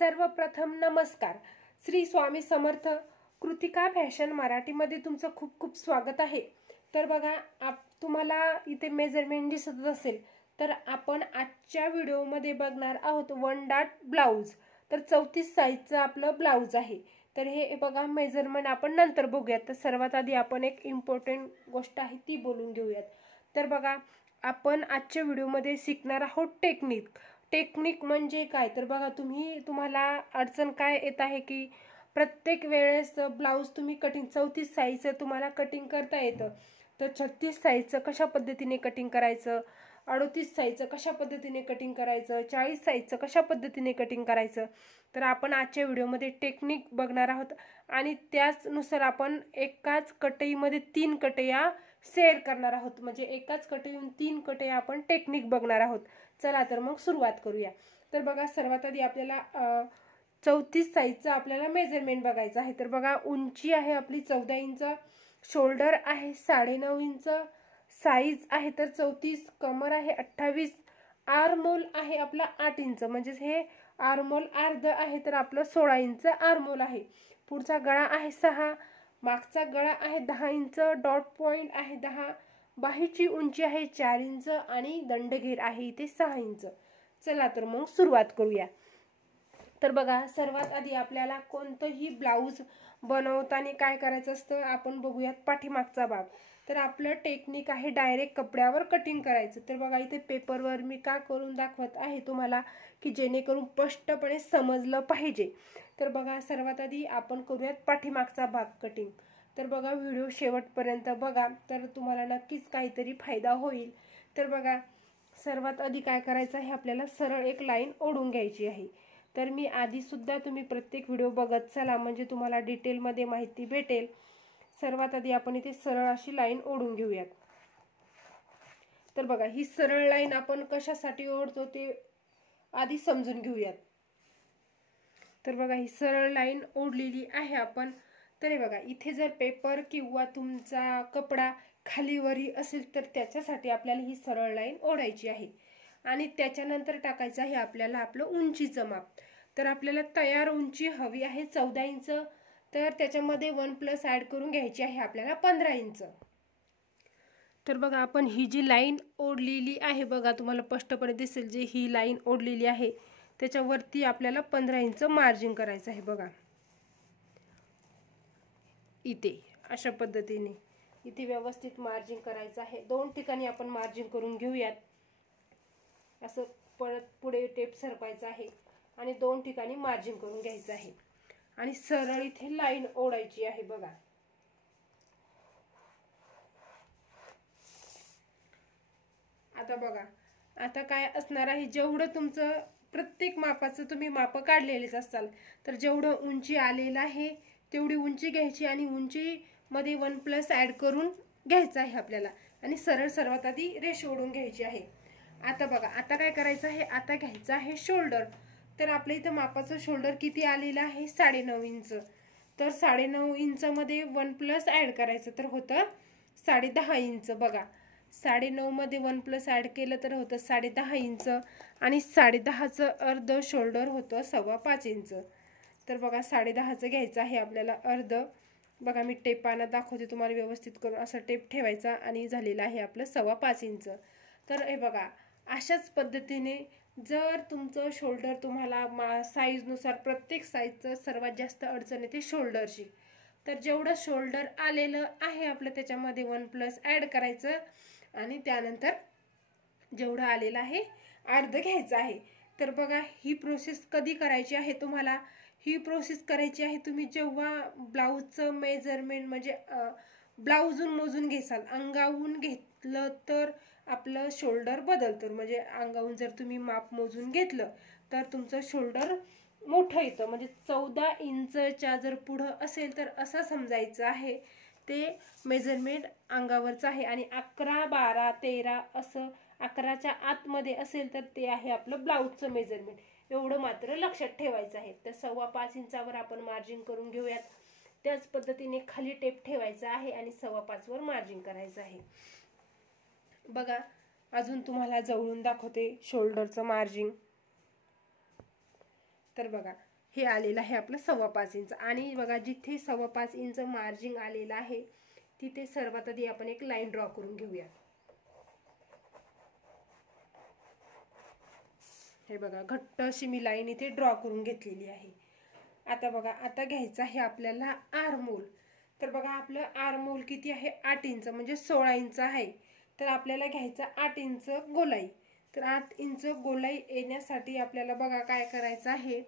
सर्वप्रथम नमस्कार. श्री स्वामी समर्थ. कृतिका फॅशन मराठीमध्ये तुमचं खूप खूप स्वागत आहे. तर बघा, तुम्हाला इथे मेजरमेंट दिसत असेल तर आपण आजच्या व्हिडिओमध्ये बघणार आहोत 1 डॉट ब्लाउज. तर 34 साईजचं आपलं ब्लाउज आहे. तर हे बघा मेजरमेंट आपण नंतर बघूयात. तर सर्वात आधी आपण एक इम्पॉर्टंट गोष्ट आहे ती बोलून घेऊयात. तर बघा, आपण आजच्या व्हिडिओमध्ये शिकणार आहोत टेक्निक म्हणजे काय. तर बघा, तुम्हाला अडचण काय येत आहे की प्रत्येक वेळेस ब्लाउज तुम्ही कटिंग 34 साईजचं तुम्हाला कटिंग करता येतं, तर 36 साईजचं कशा पद्धतीने कटिंग करायचं, 38 साईजचं कशा पद्धतीने कटिंग करायचं, 40 साईजचं कशा पद्धतीने कटिंग करायचं. तर आपण आजच्या व्हिडिओमध्ये टेक्निक बघणार आहोत आणि त्याचनुसार आपण एकाच कटईमध्ये 3 कटया शेअर करणार आहोत. म्हणजे एकाच कटईहून 3 कटया आपण टेक्निक बघणार आहोत. चला तर मग सुरुवात करूया. तर बघा, सर्वात आधी आपल्याला 34 साईजचं आपल्याला मेजरमेंट बघायचं आहे. तर बघा, उंची आहे आपली 14 इंच, शोल्डर आहे 9.5 इंच, साईज आहे तर 34, कमर आहे 28, आर्महोल आहे आपला 8 इंच, म्हणजे हे आर्महोल अर्ध आहे तर आपलं 16 इंच आर्महोल आहे. पुढचा गळा आहे 6, मागचा गळा आहे 10 इंच, डॉट पॉइंट आहे 10, बाहीची उंची आहे 4 इंच आणि दंडघेर आहे इथे 6 इंच. चला तर मग सुरुवात करूया. तर बघा, सर्वात आधी आपल्याला कोणतंही ब्लाऊज बनवताना काय करायचं असतं आपण बघूयात. पाठीमागचा भाग. तर आपलं टेक्निक आहे डायरेक्ट कपड्यावर कटिंग करायचं. तर बघा, इथे पेपरवर मी का करून दाखवत आहे तुम्हाला की जेणेकरून स्पष्टपणे समजलं पाहिजे. तर बघा, सर्वात आधी आपण करूयात पाठीमागचा भाग कटिंग. तर बघा, व्हिडिओ शेवटपर्यंत बघा, तर तुम्हाला नक्कीच काहीतरी फायदा होईल. तर बघा, सर्वात आधी काय करायचं आहे आपल्याला सरळ एक लाईन ओढून घ्यायची आहे. तर मी आधी सुद्धा तुम्ही प्रत्येक व्हिडिओ बघत चला, म्हणजे तुम्हाला डिटेलमध्ये माहिती भेटेल. सर्वात आधी आपण इथे सरळ अशी लाईन ओढून घेऊयात. तर बघा, ही सरळ लाईन आपण कशासाठी ओढतो ते आधी समजून घेऊयात. तर बघा, ही सरळ लाईन ओढलेली आहे आपण. तर हे बघा, इथे जर पेपर किंवा तुमचा कपडा खालीवरी असेल तर त्याच्यासाठी आपल्याला ही सरळ लाईन ओढायची आहे. आणि त्याच्यानंतर टाकायचं आहे आपल्याला आपलं उंचीचं माप. तर आपल्याला तयार उंची हवी आहे 14 इंच, तर त्याच्यामध्ये 1+ ॲड करून घ्यायची आहे आपल्याला 15 इंच. तर बघा, आपण ही जी लाईन ओढलेली आहे बघा, तुम्हाला स्पष्टपणे दिसेल जी ही लाईन ओढलेली आहे त्याच्यावरती आपल्याला 15 इंच मार्जिन करायचं आहे. बघा, इथे अशा पद्धतीने इथे व्यवस्थित मार्जिन करायचं आहे. 2 ठिकाणी आपण मार्जिन करून घेऊयात. असं परत पुढे टेप सरकवायचं आहे आणि 2 ठिकाणी मार्जिन करून घ्यायचं आहे आणि सरळ इथे लाईन ओढायची आहे. बघा, आता बघा, आता काय असणार आहे, जेवढं तुमचं प्रत्येक मापाचं तुम्ही माप काढलेलेच असाल, तर जेवढं उंची आलेलं आहे तेवढी उंची घ्यायची आणि उंचीमध्ये 1+ ॲड करून घ्यायचं आहे आपल्याला आणि सरळ सर्वात आधी रेष ओढून घ्यायची आहे. आता बघा, आता काय करायचं आहे, आता घ्यायचं आहे शोल्डर. तर आपल्या इथं मापाचं शोल्डर किती आलेलं आहे 9.5 इंच. तर 9.5 इंचमध्ये 1+ ॲड करायचं तर होतं 10.5 इंच. बघा, 9.5 मध्ये 1+ ॲड केलं तर होतं 10.5 इंच आणि 10.5चं अर्ध शोल्डर होतं 5.25 इंच. तर बघा, 10.5चं घ्यायचं आहे आपल्याला अर्ध. बघा, मी टेपानं दाखवते तुम्हाला व्यवस्थित करून. असं टेप ठेवायचा आणि झालेलं आहे आपलं 5.25 इंच. तर हे बघा, अशाच पद्धतीने जर तुमचं शोल्डर तुम्हाला साईजनुसार, प्रत्येक साईजचं सर्वात जास्त अडचण येते शोल्डरची. तर जेवढं शोल्डर आलेलं आहे आपलं त्याच्यामध्ये 1+ ॲड करायचं आणि त्यानंतर जेवढं आलेलं आहे अर्ध घ्यायचं आहे. तर बघा, ही प्रोसेस कधी करायची आहे तुम्हाला, ही प्रोसेस करायची आहे तुम्ही जेव्हा ब्लाऊजचं मेजरमेंट म्हणजे ब्लाऊजून मोजून घेसाल. अंगावून घेतलं तर आपलं शोल्डर बदलतं. म्हणजे अंगावून जर तुम्ही माप मोजून घेतलं तर तुमचं शोल्डर मोठं येतं. म्हणजे 14 इंचच्या जर पुढं असेल तर असं समजायचं आहे ते मेजरमेंट अंगावरचं आहे. आणि 11, 12, 13 असं 11च्या आतमध्ये असेल तर ते आहे आपलं ब्लाऊजचं मेजरमेंट. एवढं मात्र लक्षात ठेवायचं आहे. तर 5.25 इंचावर आपण मार्जिन करून घेऊयात. त्याच पद्धतीने खाली टेप ठेवायचा आहे आणि 5.25 वर मार्जिन करायचं आहे. बघा, अजून तुम्हाला जवळून दाखवते शोल्डरचं मार्जिन. तर बघा हे आलेलं आहे आपलं 5.25 इंच आणि बघा जिथे 5.25 इंच मार्जिन आलेलं आहे तिथे सर्वात आधी आपण एक लाईन ड्रॉ करून घेऊया। हे बघा घट्ट अशी मी लाईन इथे ड्रॉ करून घेतलेली आहे। आता बघा आता घ्यायचं आहे आपल्याला आर्महोल। तर बघा आपलं आर्महोल किती आहे 8 इंच म्हणजे 16 इंच आहे। तर आपल्याला घ्यायचा 8 इंच गोलाई। तर 8 इंच गोलाई येण्यासाठी आपल्याला बघा काय करायचं आहे,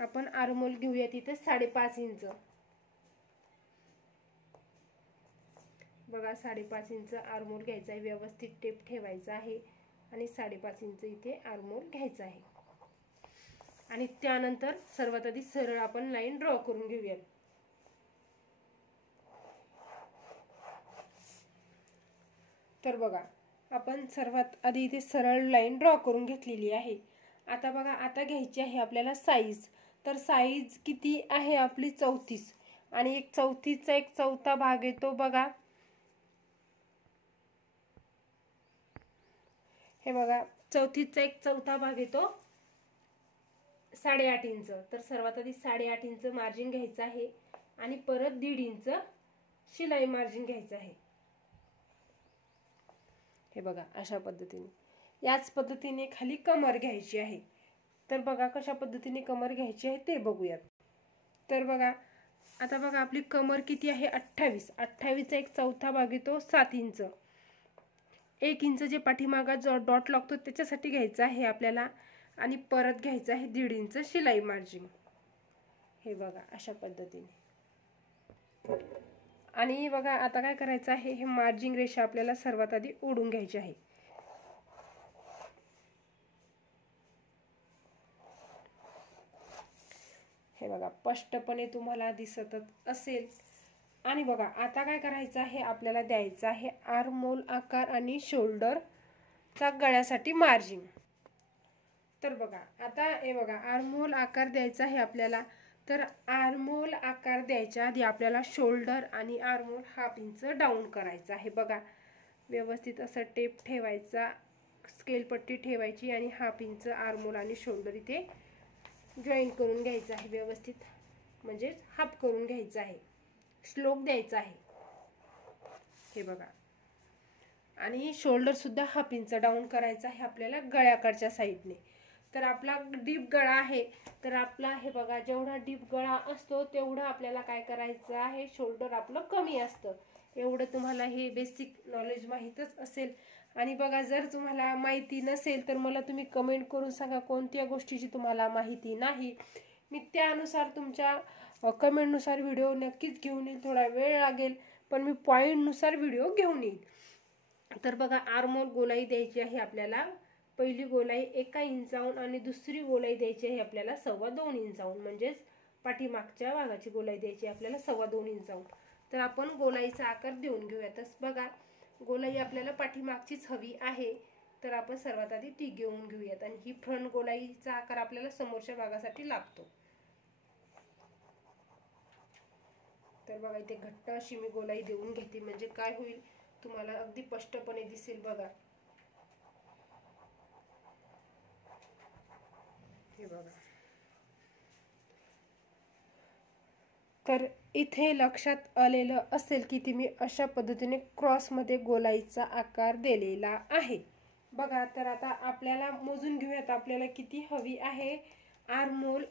आपण आर्महोल घेऊया तिथे 5.5 इंच। बघा 5.5 इंच आर्महोल घ्यायचा आहे, व्यवस्थित टेप ठेवायचा आहे आणि 5.5 इंच इथे आर्महोल घ्यायचा आहे। आणि त्यानंतर सर्वात आधी सरळ आपण लाईन ड्रॉ करून घेऊया। तर बघा आपण सर्वात आधी इथे सरळ लाईन ड्रॉ करून घेतलेली आहे। आता बघा आता घ्यायची आहे आपल्याला साईज। तर साईज किती आहे आपली 34 आणि एक 34चा एक चौथा भाग येतो बघा, हे बघा 34चा एक चौथा भाग येतो 8.5 इंच। तर सर्वात आधी 8.5 इंच मार्जिन घ्यायचं आहे आणि परत 1.5 इंच शिलाई मार्जिन घ्यायचं आहे। हे बघा अशा पद्धतीने याच पद्धतीने खाली कमर घ्यायची आहे। तर बघा कशा पद्धतीने कमर घ्यायची आहे ते बघूयात। तर बघा आता बघा आपली कमर किती आहे 28। 28चा एक चौथा भाग येतो 7 इंच। 1 इंच जे पाठीमागा जो डॉट लागतो त्याच्यासाठी घ्यायचा आहे आपल्याला आणि परत घ्यायचं आहे 1.5 इंच शिलाई मार्जिन। हे बघा अशा पद्धतीने। आणि बघा आता काय करायचं आहे, हे मार्जिन रेषा आपल्याला सर्वात आधी ओढून घ्यायची आहे। हे बघा स्पष्टपणे तुम्हाला दिसतच असेल। आणि बघा आता काय करायचं आहे, आपल्याला द्यायचं आहे आर्महोल आकार आणि शोल्डरचा गळ्यासाठी मार्जिन। तर बघा आता हे बघा आर्महोल आकार द्यायचा आहे आपल्याला। तर आर्महोल आकार द्यायच्या आधी आपल्याला शोल्डर आणि आर्महोल 1/2 इंच डाऊन करायचा आहे। बघा व्यवस्थित असं टेप ठेवायचा, स्केल पट्टी ठेवायची आणि 1/2 इंच आर्महोल आणि शोल्डर इथे जॉईन करून घ्यायचं आहे व्यवस्थित, म्हणजे हाफ करून घ्यायचं आहे, स्लोप द्यायचा आहे। हे बघा आणि शोल्डर सुद्धा 1/2 इंच डाऊन करायचा आहे आपल्याला गळ्याकडच्या साईडने। तर आपला डीप गळा आहे, तर आपला हे बघा जेवढा डीप गळा असतो तेवढा आपल्याला काय करायचं आहे, शोल्डर आपलं कमी असतं। एवढं तुम्हाला हे बेसिक नॉलेज माहीतच असेल। आणि बघा जर तुम्हाला माहिती नसेल तर मला तुम्ही कमेंट करून सांगा कोणत्या गोष्टीची तुम्हाला माहिती नाही, मी त्यानुसार तुमच्या कमेंटनुसार व्हिडिओ नक्कीच घेऊन येईल। थोडा वेळ लागेल पण मी पॉईंटनुसार व्हिडिओ घेऊन येईल। तर बघा आर्महोल गोलाई द्यायची आहे आपल्याला, पहिली गोलाई 1 इंचाहून आणि दुसरी गोलाई द्यायची आहे आपल्याला 2.25 इंचाहून, म्हणजेच पाठीमागच्या भागाची गोलाई द्यायची आपल्याला 2.25 इंचाहून। तर आपण गोलाईचा आकार देऊन घेऊया। तर बघा गोलाई आपल्याला पाठीमागचीच हवी आहे, तर आपण सर्वात आधी ती घेऊन घेऊयात आणि ही फ्रंट गोलाईचा आकार आपल्याला समोरच्या भागासाठी लागतो। तर बघा इथे घट्ट अशी मी गोलाई देऊन घेते, म्हणजे काय होईल तुम्हाला अगदी स्पष्टपणे दिसेल। बघा हे बघा, तर इथे लक्षात आलेलं असेल की ती मी अशा पद्धतीने क्रॉसमध्ये गोलाईचा आकार दिलेला आहे। बघा तर आता आपल्याला मोजून घेऊयात आपल्याला किती हवी आहे आर्महोल।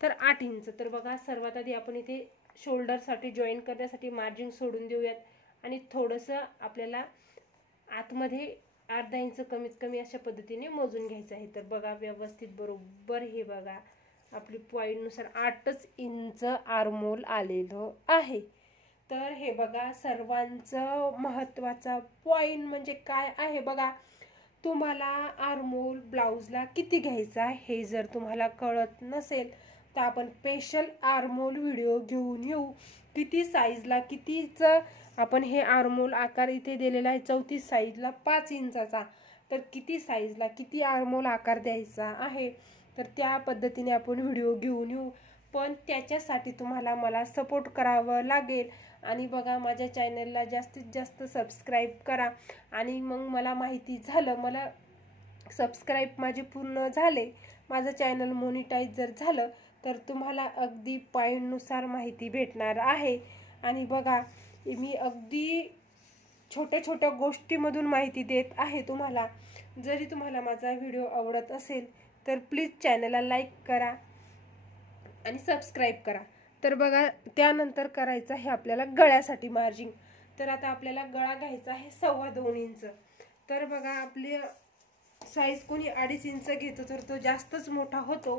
तर 8 इंच। तर बघा सर्वात आधी आपण इथे शोल्डरसाठी जॉईन करण्यासाठी मार्जिन सोडून देऊयात आणि थोडंसं आपल्याला आतमध्ये अर्धा इंच कमीत कमी अशा पद्धतीने मोजून घ्यायचं आहे। तर बघा व्यवस्थित बरोबर हे बघा आपली पॉईंटनुसार 8 इंच आर्महोल आलेलं आहे। तर हे बघा सर्वांचं महत्त्वाचा पॉईंट म्हणजे काय आहे बघा, तुम्हाला आर्महोल ब्लाउजला किती घ्यायचा हे जर तुम्हाला कळत नसेल तर आपण स्पेशल आर्महोल व्हिडिओ घेऊन येऊ। किती साईजला कितीच आपण हे आर्महोल आकार इथे दिलेला आहे 34 साईजला 5 इंचाचा, तर किती साईजला किती आर्महोल आकार द्यायचा आहे तर त्या पद्धतीने आपण व्हिडिओ घेऊन येऊ। पण त्याच्यासाठी तुम्हाला मला सपोर्ट करावं लागेल आणि बघा माझ्या चॅनलला जास्तीत जास्त सबस्क्राईब करा। आणि मग मला माहिती झालं, मला सबस्क्राईब माझे पूर्ण झाले माझं चॅनल मोनिटाईज जर झालं तर तुम्हाला अगदी पॉईंटनुसार माहिती भेटणार आहे. आणि बघा मी अगदी छोट्या छोट्या गोष्टीमधून माहिती देत आहे तुम्हाला. जरी तुम्हाला माझा व्हिडिओ आवडत असेल तर प्लीज चॅनलला लाईक करा आणि सबस्क्राईब करा. तर बघा त्यानंतर करायचं आहे आपल्याला गळ्यासाठी मार्जिंग. तर आता आपल्याला गळा घ्यायचा आहे 2.25 इंच. तर बघा आपली साईज कोणी 2.5 इंच घेतो तर तो जास्तच मोठा होतो,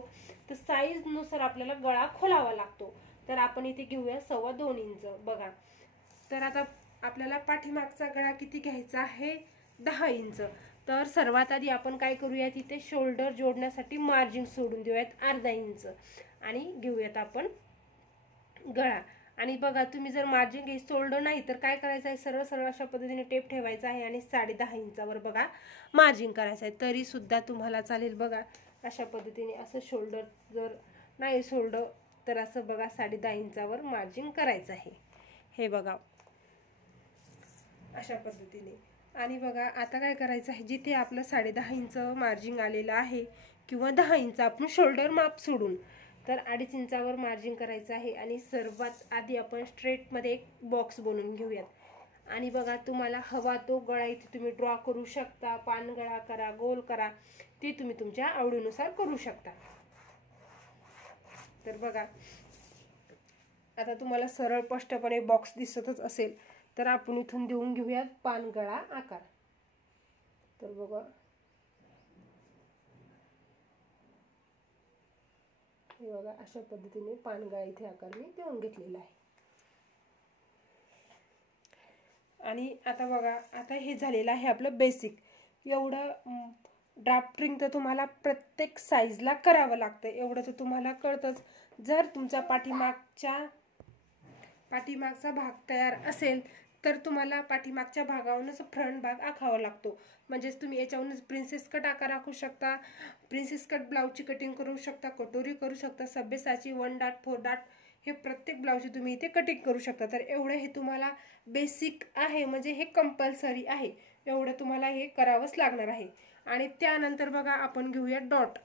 तर साईजनुसार आपल्याला गळा खोलावा लागतो. तर आपण इथे घेऊया 2.25 इंच. बघा तर आता आपल्याला पाठीमागचा गळा किती घ्यायचा आहे, 10 इंच. तर सर्वात आधी आपण काय करूया, तिथे शोल्डर जोडण्यासाठी मार्जिन सोडून देऊयात 1/2 इंच आणि घेऊयात आपण गळा. आणि बघा तुम्ही जर मार्जिन घ्यायचं सोडलं नाही तर काय करायचं आहे, सरळ सरळ अशा पद्धतीने टेप ठेवायचा आहे आणि 10.5 इंचावर बघा मार्जिन करायचं आहे. तरी सुद्धा तुम्हाला चालेल. बघा अशा पद्धतीने असं शोल्डर जर नाही सोडलं तर असं बघा 10.5 इंचावर मार्जिन करायचं आहे. हे बघा अशा पद्धतीने. आणि बघा आता काय करायचं आहे, जिथे आपलं 10.5 इंच मार्जिन आलेलं आहे किंवा 10 इंच आपण शोल्डर माप सोडून तर 2.5 इंचावर मार्जिन करायचं आहे. आणि सर्वात आधी आपण स्ट्रेटमध्ये एक बॉक्स बनवून घेऊयात. आणि बघा तुम्हाला हवा तो गळा इथे तुम्ही ड्रॉ करू शकता, पानगळा करा, गोल करा, ते तुम्ही तुमच्या आवडीनुसार करू शकता. तर बघा आता तुम्हाला सरळ स्पष्टपणे बॉक्स दिसतच असेल तर आपण इथून देऊन घेऊयात पानगळा आकार. तर बघा हे बघा अशा पद्धतीने पानगळा इथे आकार मी देऊन घेतलेला आहे. आणि आता बघा आता हे झालेलं आहे आपलं बेसिक. एवढं ड्राफ्टिंग तर तुम्हाला प्रत्येक साईजला करावं लागतं, एवढं तर तुम्हाला कळतंच. जर तुमचा पाठीमागचा भाग तयार असेल तर तुम्हाला पाठीमागच्या भागावरूनच फ्रंट भाग आखावा लागतो. म्हणजेच तुम्ही याच्यावरूनच प्रिन्सेस कट आकार आखू शकता, प्रिन्सेस कट ब्लाऊजची कटिंग करू शकता, कटोरी करू शकता, सभ्यसाची 1 डाट 4 डाट हे प्रत्येक ब्लाऊजची तुम्ही इथे कटिंग करू शकता. तर एवढं हे तुम्हाला बेसिक आहे, म्हणजे हे कंपल्सरी आहे, एवढं तुम्हाला हे करावंच लागणार आहे. आणि त्यानंतर बघा आपण घेऊया डॉट.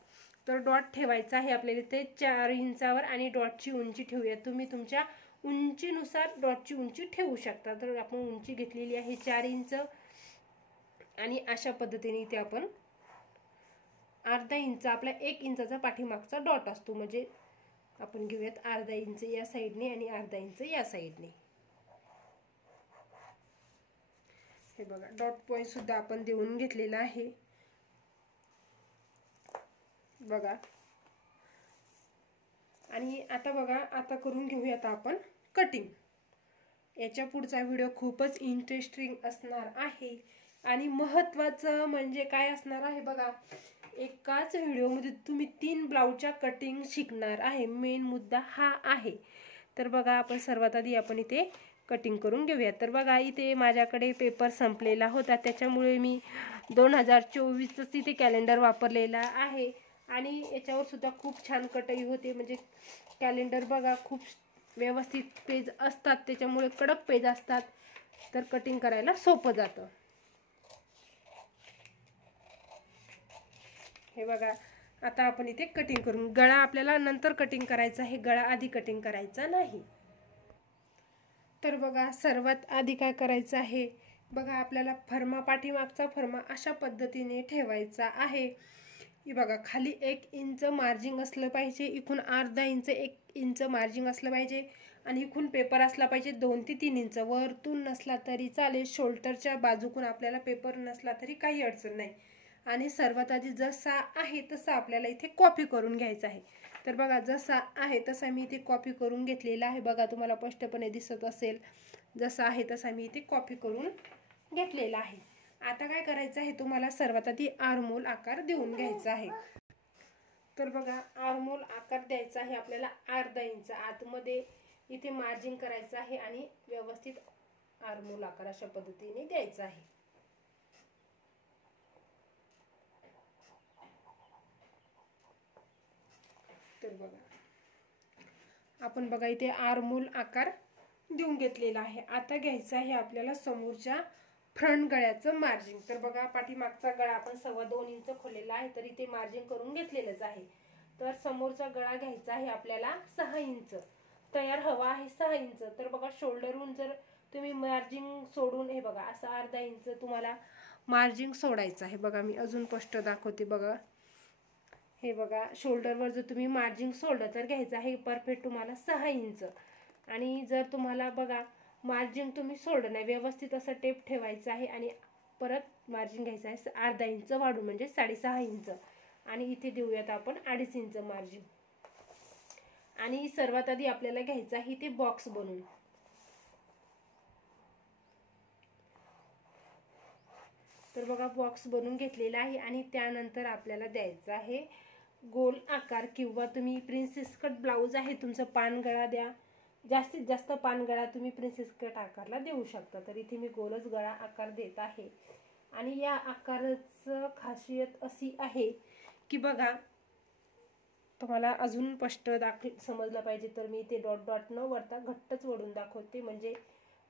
तर डॉट ठेवायचा आहे आपल्याला इथे 4 इंचावर आणि डॉटची उंची ठेवूया. तुम्ही तुमच्या उंचीनुसार डॉटची उंची ठेवू शकता. तर आपण उंची घेतलेली आहे 4 इंच आणि अशा पद्धतीने इथे आपण 1/2 इंच आपला 1 इंचाचा पाठीमागचा डॉट असतो, म्हणजे आपण घेऊयात 1/2 इंच या साईडने आणि 1/2 इंच या साईडने. हे बघा डॉट पॉइंट सुद्धा आपण देऊन घेतलेला आहे. बघा आणि आता बघा आता करून घेऊयात आपण कटिंग. याच्या पुढचा व्हिडिओ खूपच इंटरेस्टिंग असणार आहे आणि महत्त्वाचं म्हणजे काय असणार आहे बघा, एकाच व्हिडिओमध्ये तुम्ही 3 ब्लाऊजच्या कटिंग शिकणार आहे. मेन मुद्दा हा आहे. तर बघा आपण सर्वात आधी आपण इथे कटिंग करून घेऊया. तर बघा इथे माझ्याकडे पेपर संपलेला होता, त्याच्यामुळे मी 2024च इथे कॅलेंडर वापरलेला आहे. आणि याच्यावर सुद्धा खूप छान कटाई होते, म्हणजे कॅलेंडर बघा खूप व्यवस्थित पेज असतात, त्याच्यामुळे कडक पेज असतात, तर कटिंग करायला सोपं जातं. हे बघा आता आपण इथे कटिंग करून, गळा आपल्याला नंतर कटिंग करायचा आहे, गळा आधी कटिंग करायचा नाही. तर बघा सर्वात आधी काय करायचं आहे बघा, आपल्याला फर्मा पाठीमागचा फर्मा अशा पद्धतीने ठेवायचा आहे. हे बघा खाली 1 इंच मार्जिंग असलं पाहिजे, इथून 1/2 इंच 1 इंच मार्जिंग असलं पाहिजे आणि इथून पेपर असला पाहिजे 2 ते 3 इंच. वरतून नसला तरी चालेल, शोल्डरच्या बाजूकून आपल्याला पेपर नसला तरी काही अडचण नाही. आणि सर्वात आधी जसा आहे तसा आपल्याला इथे कॉपी करून घ्यायचा आहे. तर बघा जसा आहे तसा मी इथे कॉपी करून घेतलेला आहे. बघा तुम्हाला स्पष्टपणे दिसत असेल, जसा आहे तसा मी इथे कॉपी करून घेतलेला आहे. आता काय करायचं आहे, तुम्हाला सर्वात आधी आर्महोल आकार देऊन घ्यायचा आहे. तर बघा आर्महोल आकार द्यायचा आहे आपल्याला 1/2 इंच आतमध्ये इथे मार्जिन करायचं आहे आणि व्यवस्थित आर्महोल आकार अशा पद्धतीने द्यायचा आहे. तर बघा आपण बघा इथे आर्महोल आकार देऊन घेतलेला आहे. आता घ्यायचा आहे आपल्याला समोरच्या फ्रंट गळ्याचं मार्जिन. तर बघा पाठीमागचा गळा आपण 2.25 इंच खोललेला आहे, तर इथे मार्जिन करून घेतलेलंच आहे. तर समोरचा गळा घ्यायचा आहे आपल्याला 6 इंच. तयार हवा आहे 6 इंच. तर बघा शोल्डरहून जर तुम्ही मार्जिन सोडून हे बघा असं अर्धा इंच तुम्हाला मार्जिन सोडायचं आहे. बघा मी अजून स्पष्ट दाखवते. बघा हे बघा शोल्डरवर जर तुम्ही मार्जिन सोडलं तर घ्यायचं आहे परफेक्ट तुम्हाला 6 इंच. आणि जर तुम्हाला बघा मार्जिन तुम्ही सोडलं नाही, व्यवस्थित असं टेप ठेवायचं आहे आणि परत मार्जिन घ्यायचं आहे अर्धा इंच वाढून म्हणजे 6.5 इंच. आणि इथे देऊयात आपण 2.5 इंच मार्जिन. आणि सर्वात आधी आपल्याला घ्यायचं आहे ते बॉक्स बनवून. तर बघा बॉक्स बनवून घेतलेला आहे आणि त्यानंतर आपल्याला द्यायचा आहे गोल आकार, किंवा तुम्ही प्रिन्सेस कट ब्लाऊज आहे तुमचं पानगळा द्या. जास्तीत जास्त पानगळा तुम्ही प्रिन्सेस कट आकारला देऊ शकता. तर इथे मी गोलच गळा आकार देत आहे. आणि या आकाराचं खासियत अशी आहे की बघा तुम्हाला अजून स्पष्ट समजलं पाहिजे तर मी इथे डॉट डॉट न वरता घट्टच वडून दाखवते, म्हणजे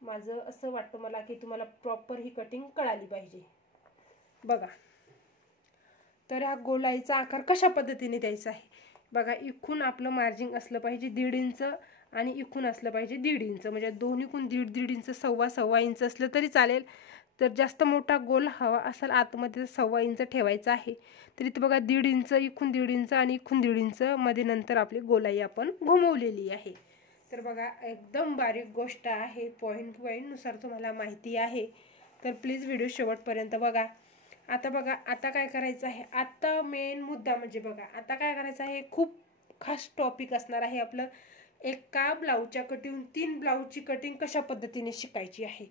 माझं असं वाटतं मला की तुम्हाला प्रॉपर ही कटिंग कळाली पाहिजे. बघा तर हा गोलाईचा आकार कशा पद्धतीने द्यायचा आहे. बघा इथून आपलं मार्जिन असलं पाहिजे 1.5 इंच आणि इथून असलं पाहिजे 1.5 इंच, म्हणजे दोन्हीकून 1.5 इंच, 1.25 इंच असलं तरी चालेल. तर जास्त मोठा गोल हवा असेल आतमध्ये 1.25 इंच ठेवायचा आहे. तर इथं बघा 1.5 इंच, इथून 1.5 इंच आणि इथून 1.5 इंच मध्ये नंतर आपली गोलाई आपण घुमवलेली आहे. तर बघा एकदम बारीक गोष्ट आहे, पॉईंट नुसार तुम्हाला माहिती आहे. तर प्लीज व्हिडिओ शेवटपर्यंत बघा. आता बघा आता काय करायचं आहे, आता मेन मुद्दा म्हणजे बघा आता काय करायचं आहे, खूप खास टॉपिक असणार आहे आपलं. एका ब्लाऊजच्या कटिंग 3 ब्लाऊजची कटिंग कशा पद्धतीने शिकायची आहे.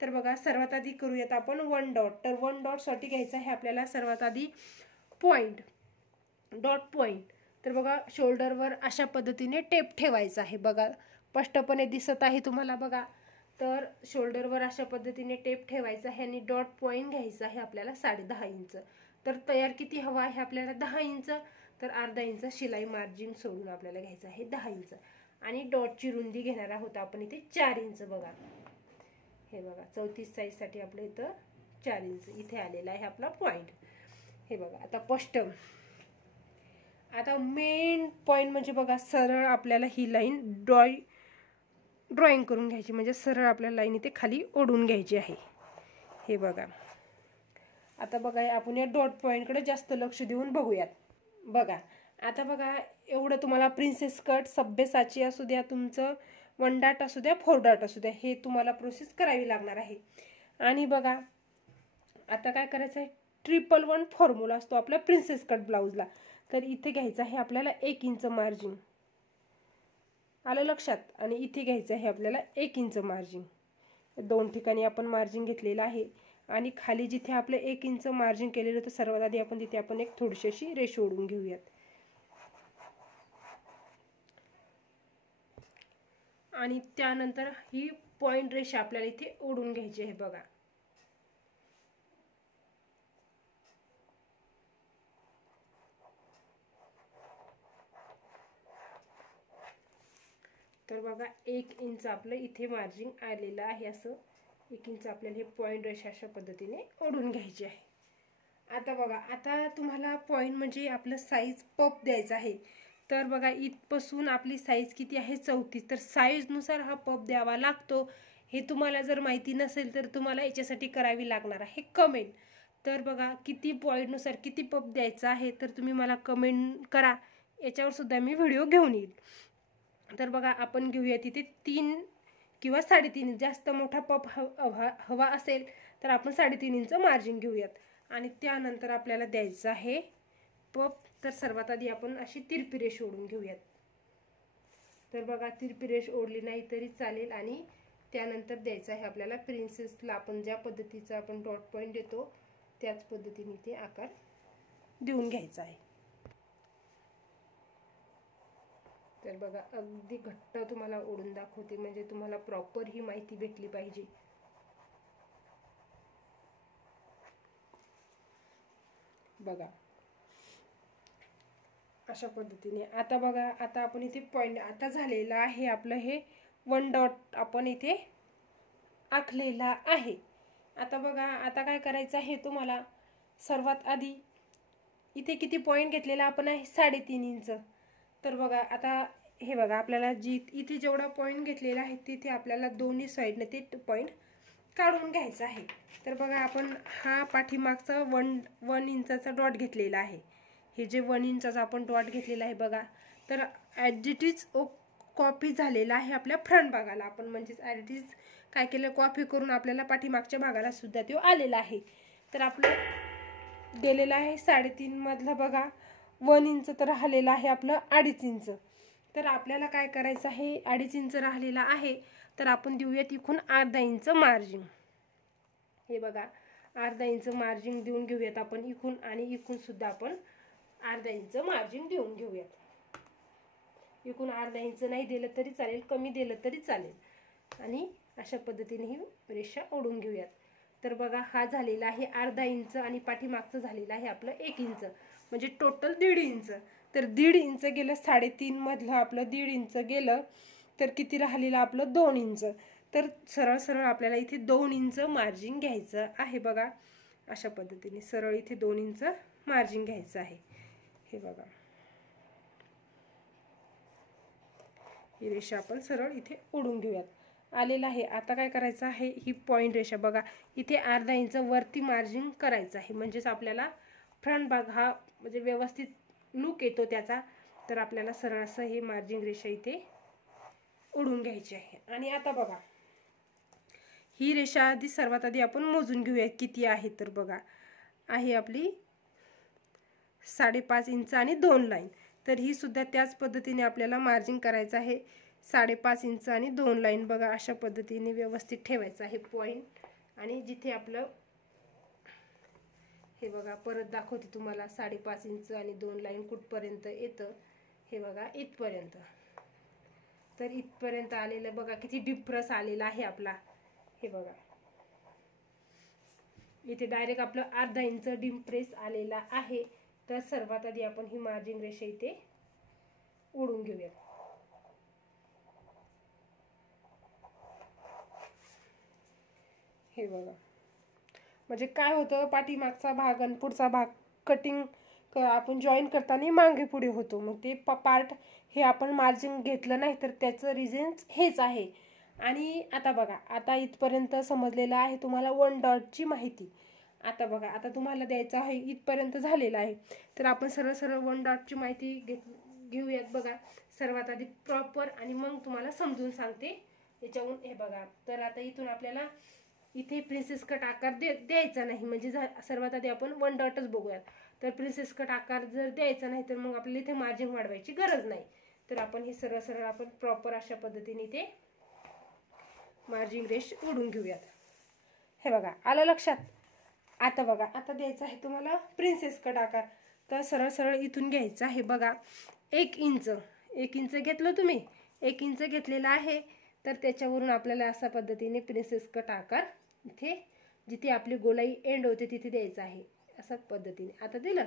तर बघा सर्वात आधी करूयात आपण 1 डॉट. तर 1 डॉट साठी घ्यायचं आहे आपल्याला सर्वात आधी पॉइंट, डॉट पॉइंट. तर बघा शोल्डरवर अशा पद्धतीने टेप ठेवायचा आहे. बघा स्पष्टपणे दिसत आहे तुम्हाला. बघा तर शोल्डरवर अशा पद्धतीने टेप ठेवायचा आहे आणि डॉट पॉइंट घ्यायचा आहे आपल्याला 10.5 इंच. तर तयार किती हवा आहे आपल्याला 10 इंच. तर अर्धा इंच शिलाई मार्जिन सोडून आपल्याला घ्यायचं आहे 10 इंच. आणि डॉटची रुंदी घेणार आहोत आपण इथे 4 इंच. बघा हे बघा 34 साईज साठी आपलं इथं 4 इंच इथे आलेला आहे आपला पॉइंट. हे बघा आता स्पष्ट. आता मेन पॉइंट म्हणजे बघा सरळ आपल्याला ही लाईन ड्रॉइंग करून घ्यायची, म्हणजे सरळ आपल्याला लाईन इथे खाली ओढून घ्यायची आहे. हे बघा आता बघा आपण या डॉट पॉइंटकडे जास्त लक्ष देऊन बघूयात. बघा आता बघा एवढं तुम्हाला प्रिन्सेस कट, सभ्यसाची असू द्या, तुमचं 1 डॉट असू द्या, 4 डॉट असू द्या, हे तुम्हाला प्रोसेस करावी लागणार आहे. आणि बघा आता काय करायचं आहे, 111 फॉर्म्युला असतो आपल्या प्रिन्सेस कट ब्लाऊजला. तर इथे घ्यायचं आहे आपल्याला 1 इंच मार्जिन, आलं लक्षात. आणि इथे घ्यायचं आहे आपल्याला 1 इंच मार्जिन. 2 ठिकाणी आपण मार्जिन घेतलेलं आहे. आणि खाली जिथे आपलं 1 इंच मार्जिन केलेलं होतं सर्वात आधी आपण तिथे आपण एक थोडीशी अशी रेष ओढून घेऊयात. आणि त्यानंतर ही पॉइंट रेषा आपल्याला इथे ओढून घ्यायची आहे. बघा तर बघा 1 इंच आपलं इथे मार्जिन आलेलं आहे. असं 1 इंच आपल्याला हे पॉइंट रेषा अशा पद्धतीने ओढून घ्यायची आहे. आता बघा आता तुम्हाला पॉइंट म्हणजे आपलं साईज पप द्यायचा आहे. तर बघा इथपासून आपली साईज किती आहे 34. तर साईजनुसार हा पप द्यावा लागतो. हे तुम्हाला जर माहिती नसेल तर तुम्हाला याच्यासाठी करावी लागणार आहे कमेंट. तर बघा किती पॉईंटनुसार किती पप द्यायचा आहे तर तुम्ही मला कमेंट करा, याच्यावर सुद्धा मी व्हिडिओ घेऊन येईल. तर बघा आपण घेऊया तिथे 3 किंवा 3.5 जास्त मोठा पप हवा असेल तर आपण 3.5 इंच मार्जिन घेऊयात. आणि त्यानंतर आपल्याला द्यायचं आहे पप. तर सर्वात आधी आपण अशी तिरपी रेष ओढून घेऊयात. तर बघा तिरपी रेष ओढली नाही तरी चालेल. आणि त्यानंतर द्यायचं आहे आपल्याला प्रिन्सेसला आपण ज्या पद्धतीचा आपण डॉट पॉइंट देतो त्याच पद्धतीने ते आकार देऊन घ्यायचा आहे. तर बघा अगदी घट्ट तुम्हाला ओढून दाखवते, म्हणजे तुम्हाला प्रॉपर ही माहिती भेटली पाहिजे. बघा अशा पद्धतीने. आता बघा आता आपण इथे पॉइंट आता झालेला आहे आपलं हे 1 डॉट आपण इथे आखलेला आहे. आता बघा, आता काय करायचं आहे तुम्हाला, सर्वात आधी इथे किती पॉईंट घेतलेला आपण आहे, 3.5 इंच. तर बघा आता हे बघा, आपल्याला इथे जेवढा पॉईंट घेतलेला आहे तिथे आपल्याला दोन्ही साईडने ते पॉईंट काढून घ्यायचा आहे. तर बघा, आपण हा पाठीमागचा 1 इंचाचा डॉट घेतलेला आहे. हे जे 1 इंचाचा आपण डॉट घेतलेला आहे बघा, तर ॲज इट इज कॉपी झालेला आहे आपल्या फ्रंट भागाला. आपण म्हणजेच ॲज इट इज काय केलं, कॉपी करून आपल्याला पाठीमागच्या भागाला सुद्धा तो आलेला आहे. तर आपलं गेलेलं आहे 3.5 मधलं बघा 1 इंच, तर राहिलेलं आहे आपलं 2.5 इंच. तर आपल्याला काय करायचं आहे, 2.5 इंच राहिलेला आहे, तर आपण देऊयात इकडून अर्धा इंच मार्जिन. हे बघा, अर्धा इंच मार्जिन देऊन घेऊयात आपण इकडून, आणि इकडून सुद्धा आपण अर्धा इंच मार्जिन देऊन घेऊयात. इकडून अर्धा इंच नाही दिलं तरी चालेल, कमी दिलं तरी चालेल, आणि अशा पद्धतीने ही रेषा ओढून घेऊयात. तर बघा, हा झालेला आहे अर्धा इंच आणि पाठीमागचं झालेलं आहे आपलं 1 इंच, म्हणजे टोटल 1.5 इंच. तर 1.5 इंच गेलं, 3.5 मधलं आपलं 1.5 इंच गेलं, तर किती राहिलेलं आपलं 2 इंच. तर सरळ सरळ आपल्याला इथे 2 इंच मार्जिन घ्यायचं आहे. बघा, अशा पद्धतीने सरळ इथे 2 इंच मार्जिन घ्यायचं आहे. हे बघा, ही रेषा आपण सरळ इथे ओढून घेऊयात. आलेला आहे. आता काय करायचं आहे, ही पॉईंट रेषा बघा, इथे अर्धा इंच वरती मार्जिन करायचं आहे, म्हणजेच आपल्याला फ्रंट भाग हा म्हणजे व्यवस्थित लुक येतो त्याचा. तर आपल्याला सरळ असं हे मार्जिन रेषा इथे ओढून घ्यायची आहे. आणि आता बघा, ही रेषा आधी सर्वात आधी आपण मोजून घेऊया किती आहे. तर बघा, आहे आपली 5.5 इंच आणि 2 लाईन. तर ही सुद्धा त्याच पद्धतीने आपल्याला मार्जिन करायचं आहे, 5.5 इंच आणि 2 लाईन. बघा, अशा पद्धतीने व्यवस्थित ठेवायचं आहे पॉईंट. आणि जिथे आपलं हे बघा, परत दाखवते तुम्हाला, 5.5 इंच आणि 2 लाईन कुठपर्यंत येतं. हे बघा, इथपर्यंत. तर इथपर्यंत आलेलं बघा, किती डिफरन्स आलेला आहे आपला. हे बघा, इथे डायरेक्ट आपलं अर्धा इंच डिफरन्स आलेला आहे. तर सर्वात आधी आपण ही मार्जिन रेषा इथे ओढून घेऊया. हे बघा, म्हणजे काय होतं, पाठीमागचा भाग आणि पुढचा भाग कटिंग आपण जॉईन करताना मागे पुढे होतो. मग ते पार्ट हे आपण मार्जिन घेतलं नाही, तर त्याचं रिझन हेच आहे. आणि आता बघा, आता इथपर्यंत समजलेलं आहे तुम्हाला 1 डॉटची माहिती. आता बघा, आता तुम्हाला द्यायचं आहे, इथपर्यंत झालेलं आहे. तर आपण सरळ सरळ 1 डॉटची माहिती घेऊयात. बघा, सर्वात आधी प्रॉपर, आणि मग तुम्हाला समजून सांगते याच्याहून. हे बघा, तर आता इथून आपल्याला इथे प्रिन्सेस कट आकार द्यायचा नाही, म्हणजे सर्वात आधी आपण 1 डॉटच बघूयात. तर प्रिन्सेस कट आकार जर द्यायचा नाही, तर मग आपल्याला इथे मार्जिन वाढवायची गरज नाही. तर आपण हे सरळ सरळ आपण प्रॉपर अशा पद्धतीने इथे मार्जिन रेष ओढून घेऊयात. हे बघा, आलं लक्षात. आता बघा, आता द्यायचा आहे तुम्हाला प्रिन्सेस कट आकार. तर सरळ सरळ इथून घ्यायचं आहे. बघा, 1 इंच घेतलं तुम्ही, 1 इंच घेतलेला आहे. तर त्याच्यावरून आपल्याला अशा पद्धतीने प्रिन्सेस कट आकार इथे जिथे आपली गोलाई एंड होते तिथे द्यायचं आहे. अशा पद्धतीने आता दिलं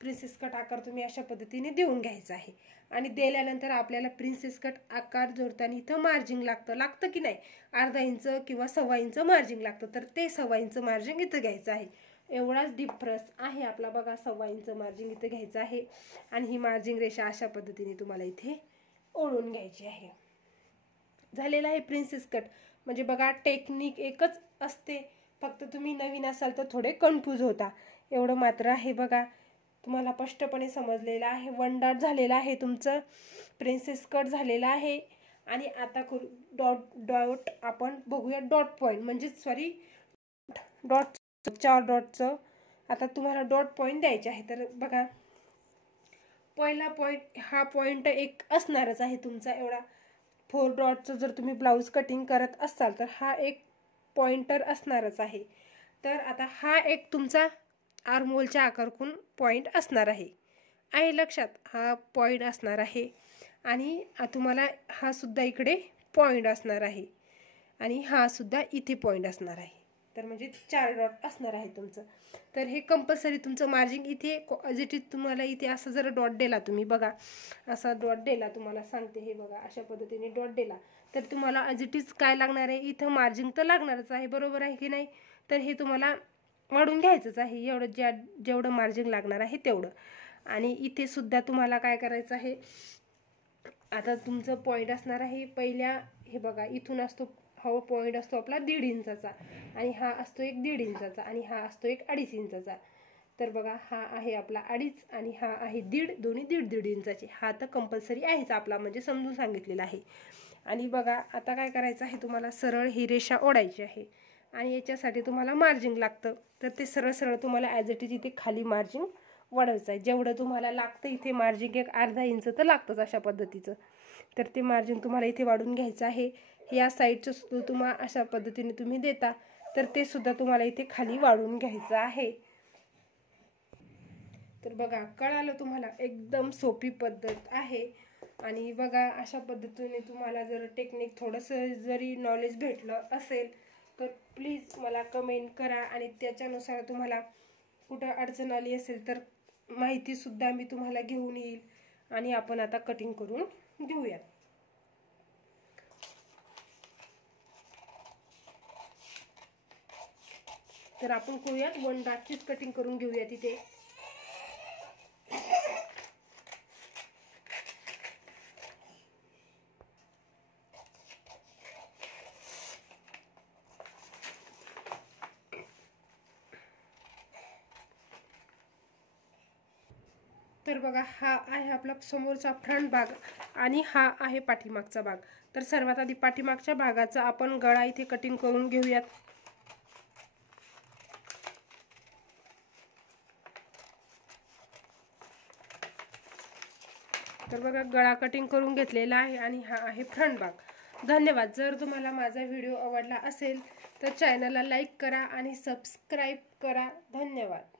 प्रिन्सेस कट आकार तुम्ही अशा पद्धतीने देऊन घ्यायचा आहे. आणि दिल्यानंतर आपल्याला प्रिन्सेस कट आकार जोडताना इथं मार्जिन लागतं की नाही, अर्धा इंच किंवा 1.25 इंच मार्जिन लागतं. तर ते 1.25 इंच मार्जिन इथं घ्यायचं आहे. एवढाच डिफरन्स आहे आपला. बघा, 1.25 इंच मार्जिन इथं घ्यायचं आहे. आणि ही मार्जिन रेषा अशा पद्धतीने तुम्हाला इथे ओढून घ्यायची आहे. झालेला आहे प्रिन्सेस कट. म्हणजे बघा, टेक्निक एकच असते, फक्त तुम्ही नवीन असाल तर थोडे कन्फ्यूज होता, एवढं मात्र आहे. बघा, तुम्हाला स्पष्टपणे समजलेलं आहे. 1 डॉट झालेला आहे तुमचं, प्रिन्सेस कट झालेला आहे. आणि आता डॉट आपण बघूया, डॉट पॉईंट म्हणजे सॉरी डॉट 4 डॉटचं आता तुम्हाला डॉट पॉईंट द्यायचे आहे. तर बघा, पहिला पॉईंट हा पॉईंट एक असणारच आहे तुमचा. एवढा 4 डॉटचं जर तुम्ही ब्लाऊज कटिंग करत असाल तर हा एक पॉइंटर असणारच आहे. तर आता हा एक तुमचा आर्महोलच्या आकारकून पॉईंट असणार आहे लक्षात. हा पॉईंट असणार आहे. आणि तुम्हाला हा सुद्धा इकडे पॉईंट असणार आहे, आणि हा सुद्धा इथे पॉईंट असणार आहे. तर म्हणजे 4 डॉट असणार आहे तुमचं. तर हे कंपल्सरी तुमचं मार्जिन इथे इथे तुम्हाला इथे असं जर डॉट दिला तुम्ही, बघा असा डॉट दिला तुम्हाला सांगते. हे बघा, अशा पद्धतीने डॉट दिला तर तुम्हाला ॲज इट इज काय लागणार आहे, इथं मार्जिन तर लागणारच आहे, बरोबर आहे की नाही. तर हे तुम्हाला वाढून घ्यायचंच आहे, जेवढं मार्जिन लागणार आहे तेवढं. आणि इथे सुद्धा तुम्हाला काय करायचं आहे, आता तुमचं पॉईंट असणार आहे पहिल्या, हे बघा इथून असतो हा पॉईंट असतो आपला 1.5 इंचाचा, आणि हा असतो एक 1.5 इंचाचा, आणि हा असतो एक 2.5 इंचाचा. तर बघा हा आहे आपला 2.5 आणि हा आहे 1.5, दोन्ही 1.5 इंचाचे. हा तर कंपल्सरी आहेच आपला, म्हणजे समजून सांगितलेला आहे. आणि बघा आता काय करायचं आहे, तुम्हाला सरळ ही रेषा ओढायची आहे, आणि याच्यासाठी तुम्हाला मार्जिन लागतं. तर ते सरळ सरळ तुम्हाला ॲज इट इज इथे खाली मार्जिन वाढवायचं आहे. जेवढं तुम्हाला लागतं इथे मार्जिन, एक अर्धा इंच तर लागतंच अशा पद्धतीचं. तर ते मार्जिन तुम्हाला इथे वाढून घ्यायचं आहे. या साईडचं सुद्धा तुम्हाला अशा पद्धतीने तुम्ही देता, तर ते सुद्धा तुम्हाला इथे खाली वाढून घ्यायचं आहे. तर बघा कळालं तुम्हाला, एकदम सोपी पद्धत आहे. आणि बघा अशा पद्धतीने तुम्हाला जर टेक्निक थोडंसं जरी नॉलेज भेटलं असेल तर प्लीज मला कमेंट करा, आणि त्याच्यानुसार तुम्हाला कुठं अडचण आली असेल तर माहितीसुद्धा मी तुम्हाला घेऊन येईल, आणि आपण आता कटिंग करून घेऊयात. तर आपण करूयात 1 डार्कचीच कटिंग करून घेऊयात इथे. तर बघा हा आहे आपला समोरचा फ्रंट भाग, आणि हा आहे पाठीमागचा भाग. तर सर्वात आधी पाठीमागच्या भागाचा आपण गळा इथे कटिंग करून घेऊयात. तर बघा गळा कटिंग करून घेतलेला आहे, आणि हा आहे फ्रंट भाग. धन्यवाद. जर तुम्हाला माझा व्हिडिओ आवडला असेल तर चॅनलला लाईक करा आणि सबस्क्राईब करा. धन्यवाद.